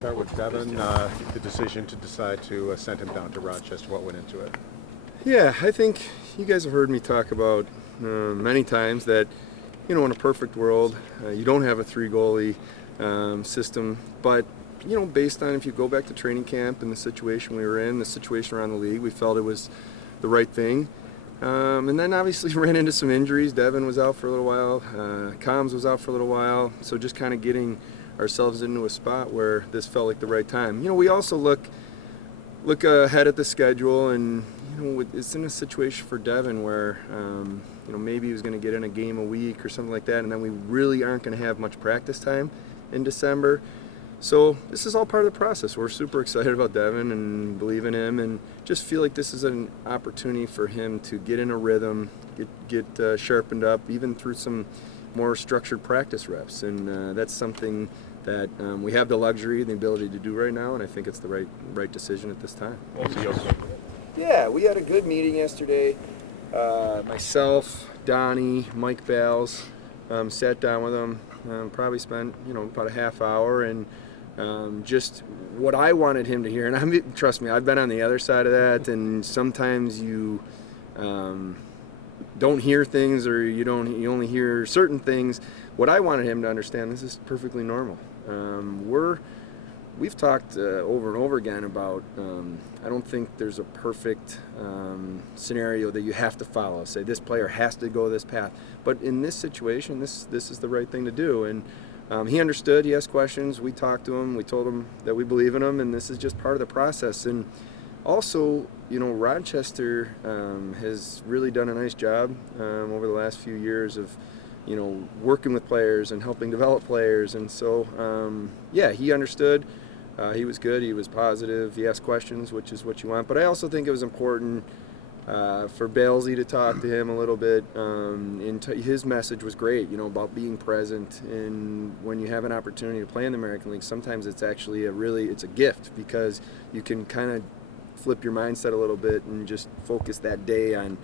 Start with Devon, the decision to decide to send him down to Rochester. What went into it? Yeah, I think you guys have heard me talk about many times that, in a perfect world, you don't have a three goalie system. But, based on if you go back to training camp and the situation we were in, the situation around the league, we felt it was the right thing. And then obviously ran into some injuries. Devon was out for a little while. Combs was out for a little while. So just kind of getting ourselves into a spot where this felt like the right time. We also look ahead at the schedule, and it's in a situation for Devon where maybe he was going to get in a game a week or something like that, and then we really aren't going to have much practice time in December. So this is all part of the process. We're super excited about Devon and believe in him, and just feel like this is an opportunity for him to get in a rhythm, get sharpened up, even through some more structured practice reps, and that's something that we have the luxury and the ability to do right now, and I think it's the right decision at this time. Yeah, we had a good meeting yesterday. Myself, Donnie, Mike Bales, sat down with him, probably spent about a half hour, and just what I wanted him to hear. And trust me, I've been on the other side of that, and sometimes you don't hear things, or you only hear certain things. What I wanted him to understand, this is perfectly normal. We've talked over and over again about I don't think there's a perfect scenario that you have to follow. Say this player has to go this path, but in this situation, this is the right thing to do. And he understood. He asked questions. We talked to him. We told him that we believe in him, and this is just part of the process. And also, Rochester has really done a nice job over the last few years of working with players and helping develop players. And so, yeah, he understood. He was good. He was positive. He asked questions, which is what you want. But I also think it was important for Balesy to talk to him a little bit. His message was great, about being present. And when you have an opportunity to play in the American League, sometimes it's actually it's a gift, because you can kind of flip your mindset a little bit and just focus that day on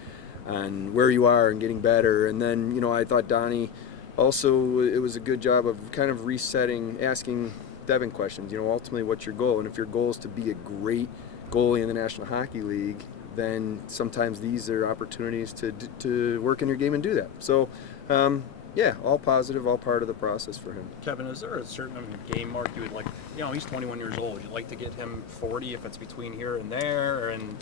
where you are and getting better. And then, I thought Donnie also, it was a good job of kind of resetting, asking Devon questions. Ultimately, what's your goal? And if your goal is to be a great goalie in the National Hockey League, then sometimes these are opportunities to work in your game and do that. So, yeah, all positive, all part of the process for him. Kevin, is there a certain game mark you would like? He's 21 years old. You'd like to get him 40 if it's between here and there, and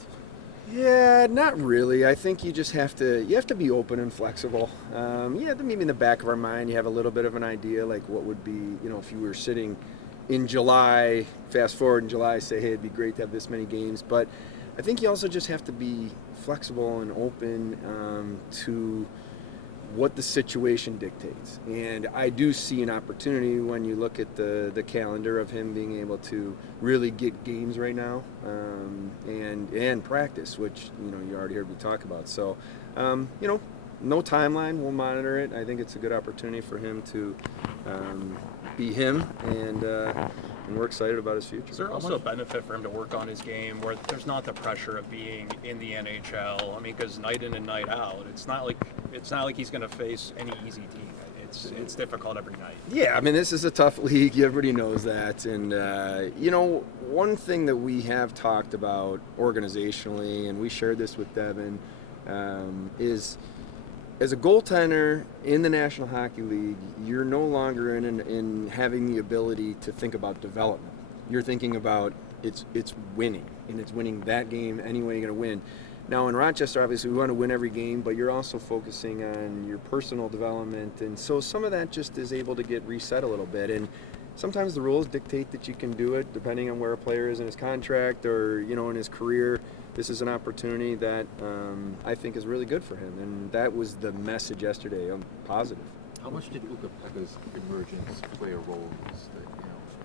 yeah, not really. I think you just have to be open and flexible. Yeah, maybe in the back of our mind, you have a little bit of an idea, like what would be, if you were sitting in July, fast forward in July, say, hey, it'd be great to have this many games. But I think you also just have to be flexible and open to what the situation dictates. And I do see an opportunity when you look at the calendar of him being able to really get games right now, and practice, which you already heard me talk about. So no timeline, we'll monitor it. I think it's a good opportunity for him to be him, and we're excited about his future. Is there also a benefit for him to work on his game where there's not the pressure of being in the NHL? I mean, because night in and night out, it's not like he's going to face any easy team. It's difficult every night. Yeah, I mean, this is a tough league. Everybody knows that. And, one thing that we have talked about organizationally, and we shared this with Devon, is as a goaltender in the National Hockey League, you're no longer in having the ability to think about development. You're thinking about it's winning, and it's winning that game any way you're going to win. Now in Rochester, obviously, we want to win every game, but you're also focusing on your personal development, and so some of that just is able to get reset a little bit. And sometimes the rules dictate that you can do it depending on where a player is in his contract or in his career. This is an opportunity that I think is really good for him, and that was the message yesterday. I'm positive. How much did Ukko-Pekka's emergence play a role in this? That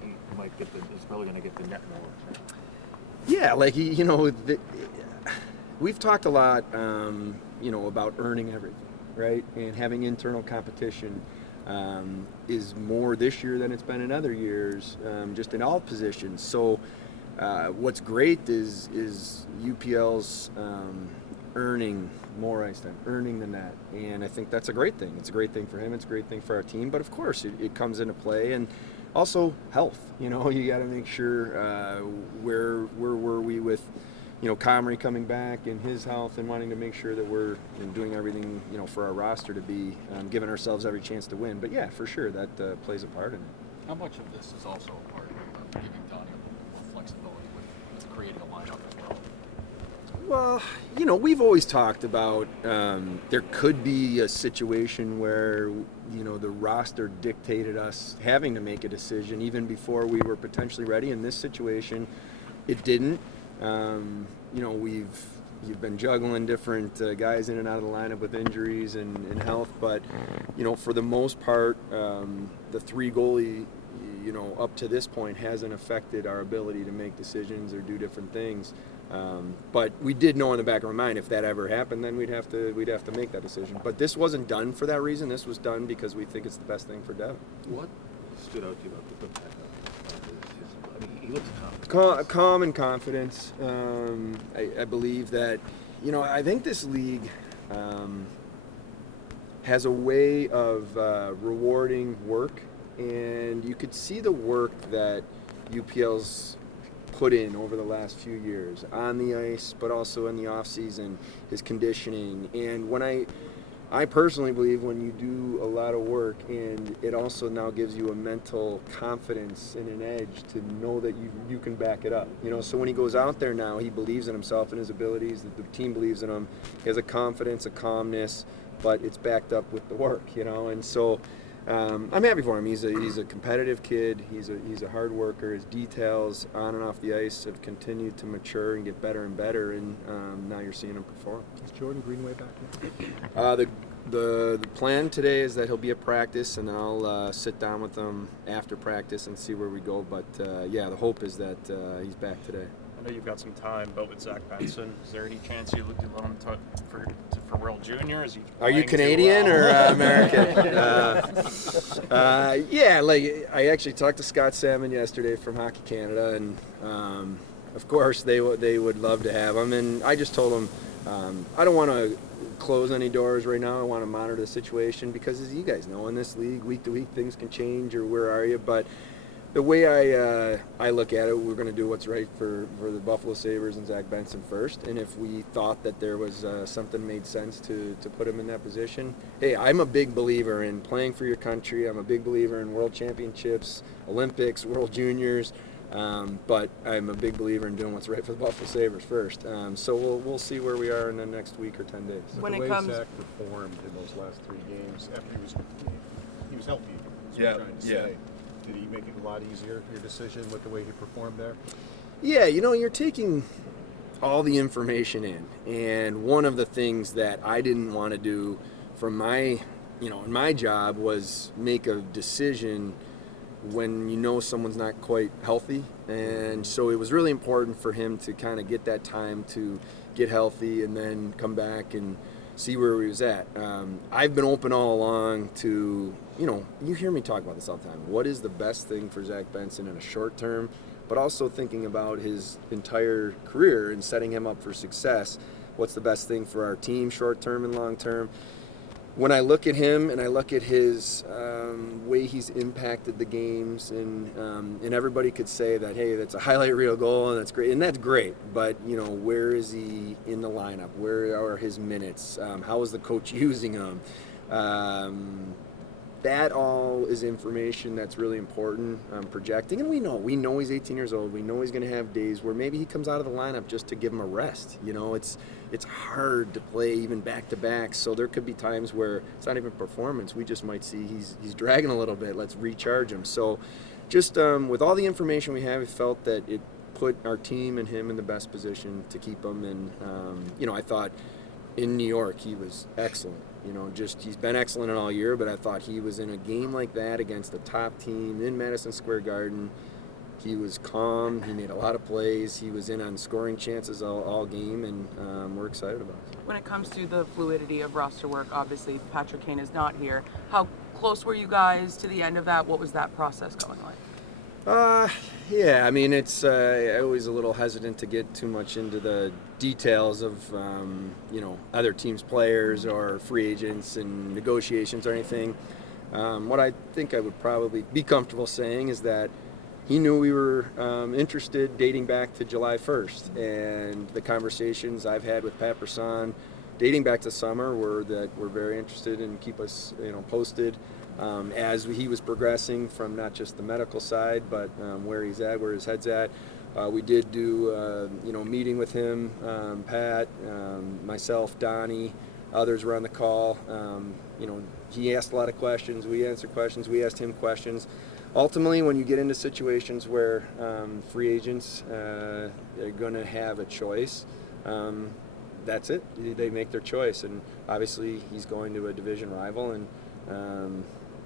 he might he's probably going to get the net more. Yeah, like we've talked a lot, about earning everything, right? And having internal competition is more this year than it's been in other years, just in all positions. So what's great is UPL's earning more ice time, earning the net, and I think that's a great thing. It's a great thing for him. It's a great thing for our team. But of course, it comes into play, and also health. You know, you got to make sure where were we with, you know, Comrie coming back and his health, and wanting to make sure that we're doing everything, you know, for our roster to be giving ourselves every chance to win. But yeah, for sure that plays a part in it. How much of this is also a part of giving Donnie more flexibility with creating a lineup as well? Well, you know, we've always talked about there could be a situation where, you know, the roster dictated us having to make a decision even before we were potentially ready. In this situation, it didn't. You know, you've been juggling different guys in and out of the lineup with injuries and health, but, you know, for the most part, the 3 goalie, you know, up to this point hasn't affected our ability to make decisions or do different things. But we did know in the back of our mind, if that ever happened, then we'd have to make that decision. But this wasn't done for that reason. This was done because we think it's the best thing for Devon. What stood out to you about the backup? I mean, he looks Calm and confidence. I believe that, you know, I think this league has a way of rewarding work, and you could see the work that UPL's put in over the last few years on the ice, but also in the off season, his conditioning. And when I personally believe when you do a lot of work, and it also now gives you a mental confidence and an edge to know that you can back it up. You know, so when he goes out there now, he believes in himself and his abilities, that the team believes in him. He has a confidence, a calmness, but it's backed up with the work, you know. And so I'm happy for him. He's a competitive kid. He's a hard worker. His details on and off the ice have continued to mature and get better and better, and now you're seeing him perform. Is Jordan Greenway back now? The plan today is that he'll be at practice, and I'll sit down with him after practice and see where we go. But yeah, the hope is that he's back today. I know you've got some time, but with Zach Benson, is there any chance you let him for World Junior? Is he? Are you playing Canadian too well? or American? Yeah, like I actually talked to Scott Salmon yesterday from Hockey Canada, and of course they would love to have him. And I just told him I don't want to close any doors right now. I want to monitor the situation because, as you guys know, in this league, week to week, things can change, or where are you? But the way I look at it, we're going to do what's right for the Buffalo Sabres and Zach Benson first. And if we thought that there was something made sense to put him in that position, hey, I'm a big believer in playing for your country. I'm a big believer in World Championships, Olympics, World Juniors. But I'm a big believer in doing what's right for the Buffalo Sabres first. So we'll see where we are in the next week or 10 days. When the way Zach performed in those last 3 games, after he was healthy. Is what I'm trying to say. Did he make it a lot easier, your decision, with the way he performed there? Yeah, you know, you're taking all the information in, and one of the things that I didn't want to do from my, you know, in my job was make a decision when you know someone's not quite healthy. And so it was really important for him to kind of get that time to get healthy and then come back and see where he was at. I've been open all along to, you know, you hear me talk about this all the time. What is the best thing for Zach Benson in a short term, but also thinking about his entire career and setting him up for success? What's the best thing for our team, short term and long term? When I look at him and I look at his way he's impacted the games, and everybody could say that, hey, that's a highlight reel goal and that's great. But you know, where is he in the lineup? Where are his minutes? How is the coach using him? That all is information that's really important projecting. And we know he's 18 years old. We know he's going to have days where maybe he comes out of the lineup just to give him a rest. You know, it's hard to play even back-to-back. So there could be times where it's not even performance. We just might see he's dragging a little bit. Let's recharge him. So just with all the information we have, we felt that it put our team and him in the best position to keep him. And, you know, I thought in New York he was excellent. You know, just he's been excellent all year, but I thought he was in a game like that against a top team in Madison Square Garden. He was calm. He made a lot of plays. He was in on scoring chances all game, and we're excited about it. When it comes to the fluidity of roster work, obviously Patrick Kane is not here. How close were you guys to the end of that? What was that process going like? Yeah, I mean, it's I always a little hesitant to get too much into the details of, you know, other teams' players or free agents and negotiations or anything. What I think I would probably be comfortable saying is that he knew we were interested dating back to July 1st, and the conversations I've had with Pat Brisson dating back to summer were that we're very interested and keep us posted as he was progressing from not just the medical side, but where he's at, where his head's at. We did do a meeting with him, Pat, myself, Donnie, others were on the call. He asked a lot of questions, we answered questions, we asked him questions. Ultimately, when you get into situations where free agents are going to have a choice, that's it. They make their choice, and obviously he's going to a division rival, and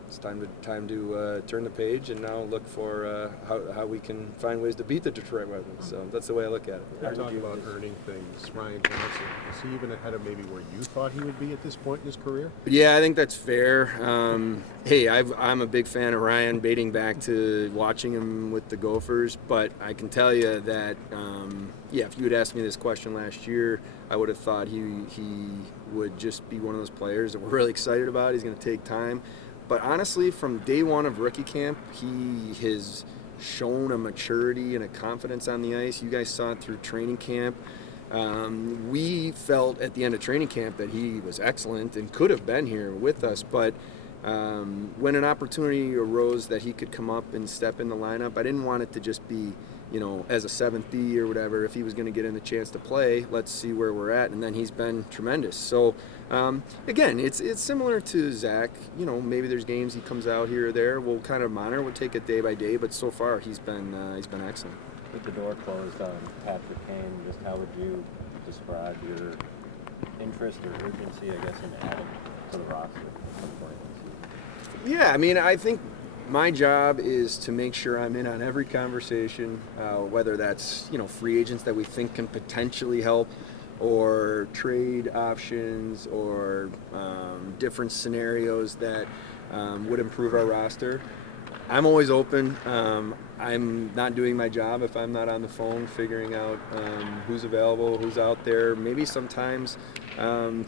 it's time to turn the page and now look for how we can find ways to beat the Detroit Red Wings. So that's the way I look at it. You're talking about earning things. Ryan Johnson, is he even ahead of maybe where you thought he would be at this point in his career? Yeah, I think that's fair. Hey, I'm a big fan of Ryan, dating back to watching him with the Gophers, but I can tell you that, if you had asked me this question last year, I would have thought he would just be one of those players that we're really excited about. He's going to take time. But honestly, from day one of rookie camp, he has shown a maturity and a confidence on the ice. You guys saw it through training camp. We felt at the end of training camp that he was excellent and could have been here with us. But when an opportunity arose that he could come up and step in the lineup, I didn't want it to just be, as a 7th B or whatever. If he was going to get in the chance to play, let's see where we're at. And then he's been tremendous. So, again, it's similar to Zach. Maybe there's games he comes out here or there. We'll kind of monitor. We'll take it day by day. But so far, he's been excellent. With the door closed on Patrick Kane, just how would you describe your interest or urgency, I guess, in adding to the roster at some point this season? Yeah, I think my job is to make sure I'm in on every conversation, whether that's free agents that we think can potentially help, or trade options, or different scenarios that would improve our roster. I'm always open. I'm not doing my job if I'm not on the phone figuring out who's available, who's out there. Maybe sometimes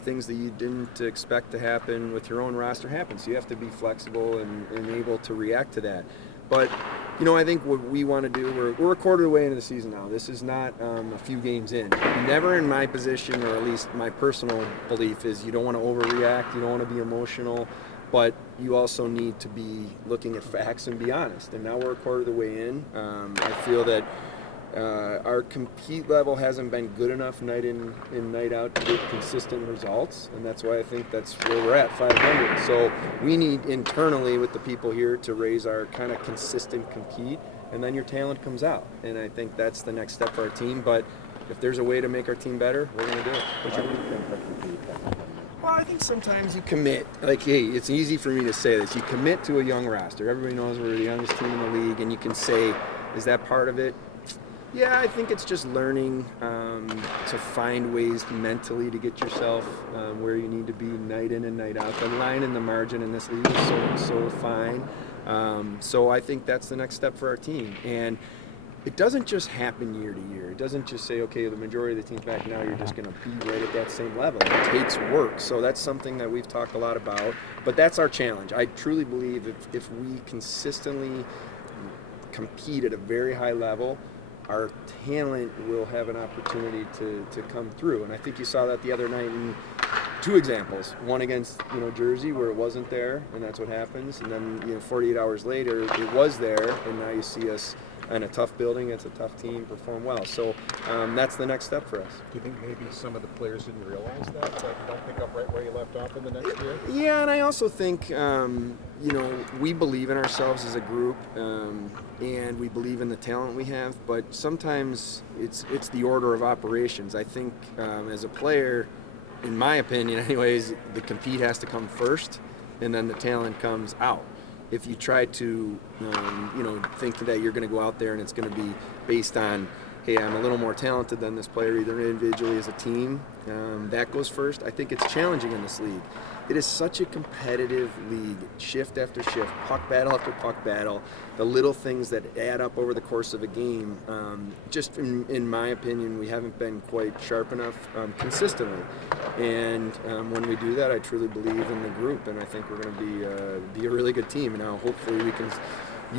things that you didn't expect to happen with your own roster happen. So you have to be flexible and able to react to that. But, I think what we want to do, we're a quarter of the way into the season now. This is not a few games in. Never in my position, or at least my personal belief, is you don't want to overreact, you don't want to be emotional, but you also need to be looking at facts and be honest. And now we're a quarter of the way in. I feel that our compete level hasn't been good enough night in and night out to get consistent results, and that's why I think that's where we're at, 500. So we need internally with the people here to raise our kind of consistent compete, and then your talent comes out. And I think that's the next step for our team. But if there's a way to make our team better, we're going to do it. Well, I think sometimes you commit. Hey, it's easy for me to say this. You commit to a young roster. Everybody knows we're the youngest team in the league, and you can say, is that part of it? Yeah, I think it's just learning to find ways mentally to get yourself where you need to be night in and night out. The line and the margin in this league is so fine. So I think that's the next step for our team. And it doesn't just happen year to year. It doesn't just say, okay, the majority of the team's back now, you're just going to be right at that same level. It takes work. So that's something that we've talked a lot about. But that's our challenge. I truly believe if we consistently compete at a very high level, our talent will have an opportunity to come through. And I think you saw that the other night in 2 examples. One against Jersey, where it wasn't there, and that's what happens. And then 48 hours later, it was there, and now you see us in a tough building, it's a tough team, perform well. So that's the next step for us. Do you think maybe some of the players didn't realize that you don't pick up right where you left off in the next year? Yeah, and I also think, we believe in ourselves as a group, and we believe in the talent we have, but sometimes it's the order of operations. I think as a player, in my opinion anyways, the compete has to come first, and then the talent comes out. If you try to, think that you're going to go out there and it's going to be based on hey, I'm a little more talented than this player, either individually as a team, that goes first. I think it's challenging in this league. It is such a competitive league, shift after shift, puck battle after puck battle, the little things that add up over the course of a game. Just in my opinion, we haven't been quite sharp enough consistently. And when we do that, I truly believe in the group, and I think we're going to be a really good team. Now, hopefully we can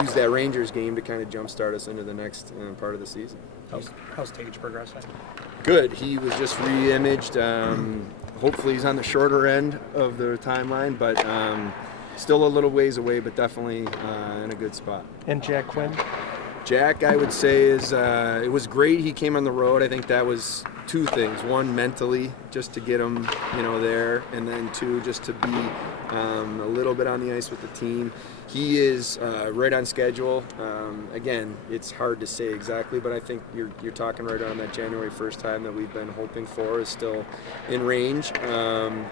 use that Rangers game to kind of jumpstart us into the next part of the season. How's Tage progressing? Good. He was just re-imaged. Hopefully he's on the shorter end of the timeline, but still a little ways away, but definitely in a good spot. And Jack Quinn? Jack, I would say, it was great. He came on the road. I think that was two things. One, mentally, just to get him, there, and then two, just to be a little bit on the ice with the team. He is right on schedule. Again, it's hard to say exactly, but I think you're talking right around that January 1st time that we've been hoping for is still in range.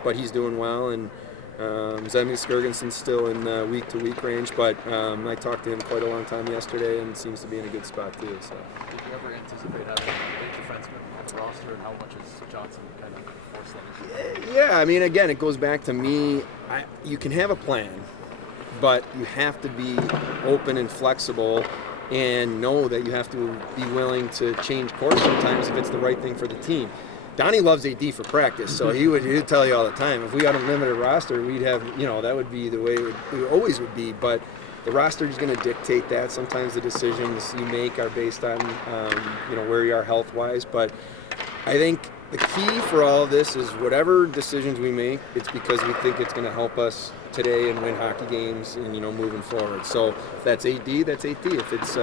But he's doing well, and Zemgus Skirgenson's still in week-to-week range, but I talked to him quite a long time yesterday and seems to be in a good spot too. So. Did you ever anticipate having a defenseman on the roster, and how much is Johnson kind of forced that? Yeah, I mean, again, it goes back to me. You can have a plan, but you have to be open and flexible and know that you have to be willing to change course sometimes if it's the right thing for the team. Donnie loves AD for practice, so he'd tell you all the time, if we got a limited roster, we'd have, that would be the way it always would be, but the roster is going to dictate that. Sometimes the decisions you make are based on, where you are health-wise, but I think the key for all of this is whatever decisions we make, it's because we think it's going to help us today and win hockey games and, moving forward. So if that's AD, that's AD. If it's 3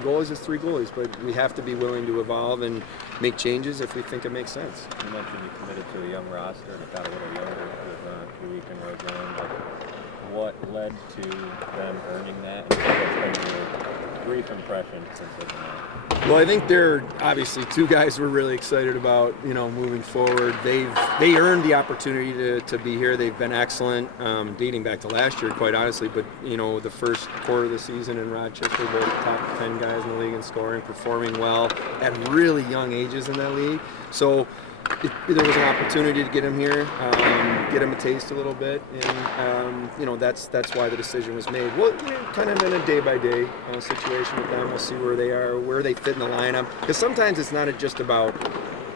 goalies, it's 3 goalies. But we have to be willing to evolve and make changes if we think it makes sense. You mentioned you committed to a young roster and it got a little younger with 3 week in road going, but what led to them earning that? And what's been your brief impression since they've been out? Well, I think they're obviously 2 guys we're really excited about, moving forward. They earned the opportunity to be here. They've been excellent, dating back to last year, quite honestly. But, the first quarter of the season in Rochester, both top 10 guys in the league in scoring, performing well at really young ages in that league. So there was an opportunity to get him here, get him a taste a little bit, and that's why the decision was made. Well, kind of in a day-by-day situation with them. We'll see where they are, where they fit in the lineup. Because sometimes it's not just about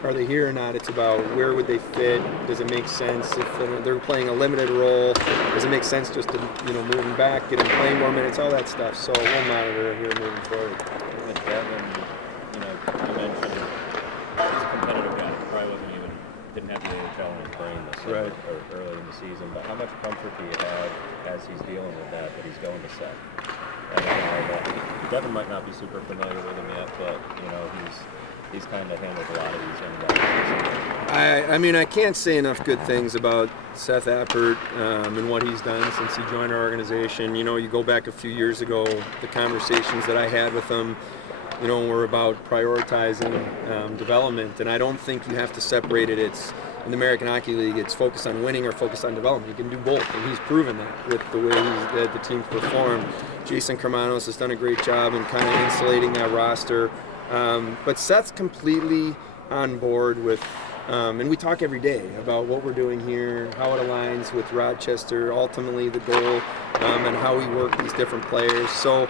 are they here or not. It's about where would they fit. Does it make sense if they're playing a limited role? Does it make sense just to move them back, get them playing more minutes, all that stuff. So we'll monitor it here moving forward. With Devon, you mentioned he's a competitive guy. Probably didn't have the AHL in his brain this summer or early in the season. But how much comfort do you have as he's dealing with that he's going to Seth? Devon might not be super familiar with him yet, but he's kind of handled a lot of these young guys. I mean, I can't say enough good things about Seth Appert and what he's done since he joined our organization. You go back a few years ago, the conversations that I had with him, were about prioritizing development, and I don't think you have to separate it. It's in the American Hockey League, it's focused on winning or focused on development. You can do both, and he's proven that with the way the team's performed. Jason Kermanos has done a great job in kind of insulating that roster. But Seth's completely on board with, and we talk every day about what we're doing here, how it aligns with Rochester, ultimately the goal, and how we work these different players. So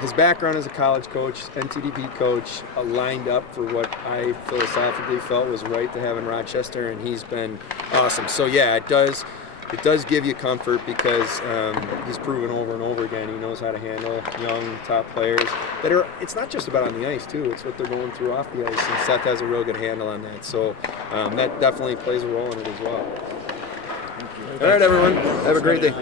his background as a college coach, NTDP coach, lined up for what I philosophically felt was right to have in Rochester, and he's been awesome. So yeah, it does give you comfort because he's proven over and over again he knows how to handle young top players that are. It's not just about on the ice too, it's what they're going through off the ice, and Seth has a real good handle on that, so that definitely plays a role in it as well. All right, everyone, have a great day.